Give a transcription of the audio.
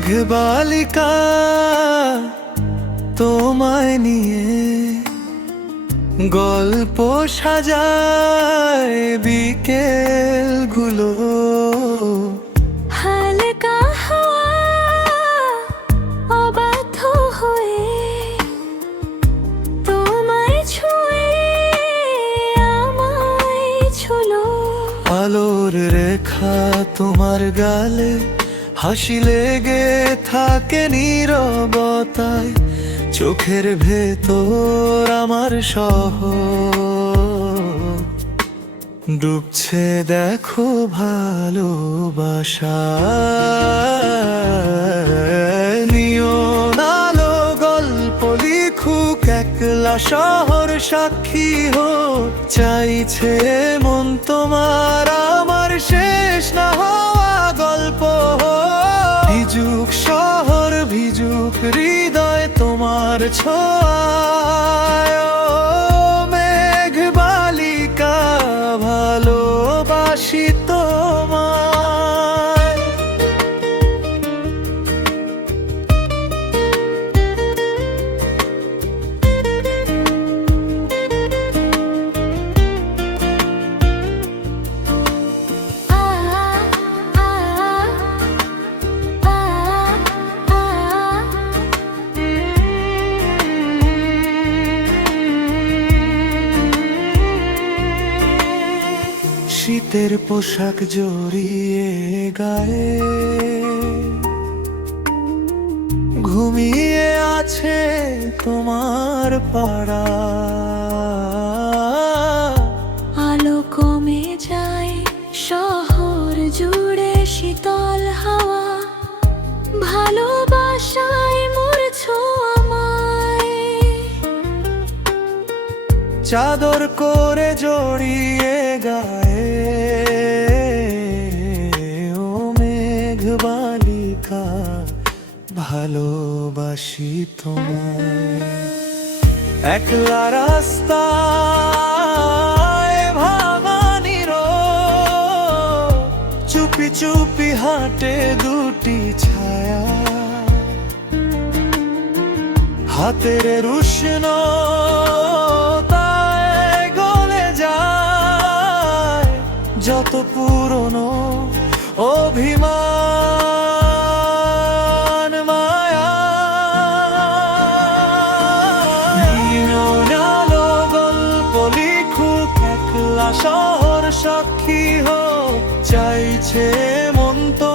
মেঘবালিকা তোমায় নিয়ে গল্প সাজায় বিকেলগুলো। হালকা হাওয়া অবাধ্য হয়ে তোমায় ছুঁয়ে আমায় ছুলো। আলোর রেখা তোমার গালে হাসি লেগে থাকে নীরবতায়, চোখের ভেতর আমার শহর ডুবছে দেখো ভালোবাসায়। নিয়ন আলো গল্প লিখুক, একলা শহর সাক্ষী হোক, চাইছে মন তোমার আমার শেষ না হওয়া গল্প। ভিজুক শহর ভিজুক হৃদয় তোমার ছোঁয়ায়। ও মেঘবালিকা ভালোবাসি তোমায়। শীতের পোশাক জড়িয়ে গায়ে ঘুমিয়ে আছে তোমার পাড়া। আলো কমে যায় শহর জুড়ে শীতল হাওয়া, ভালোবাসায় মরছো আমায়। চাদর করে জড়িয়ে গায়ে ও মেঘবালিকা ভালোবাসি তোমায়। একলা রাস্তায় ভাঙানির চুপি চুপি হাঁটে দুটি ছায়া, হাতের রুষ্ণ যত পুরনো অভিমান মায়া। আলো গল্প লিখুক, একলা শহর সাক্ষী হোক, চাইছে মন তো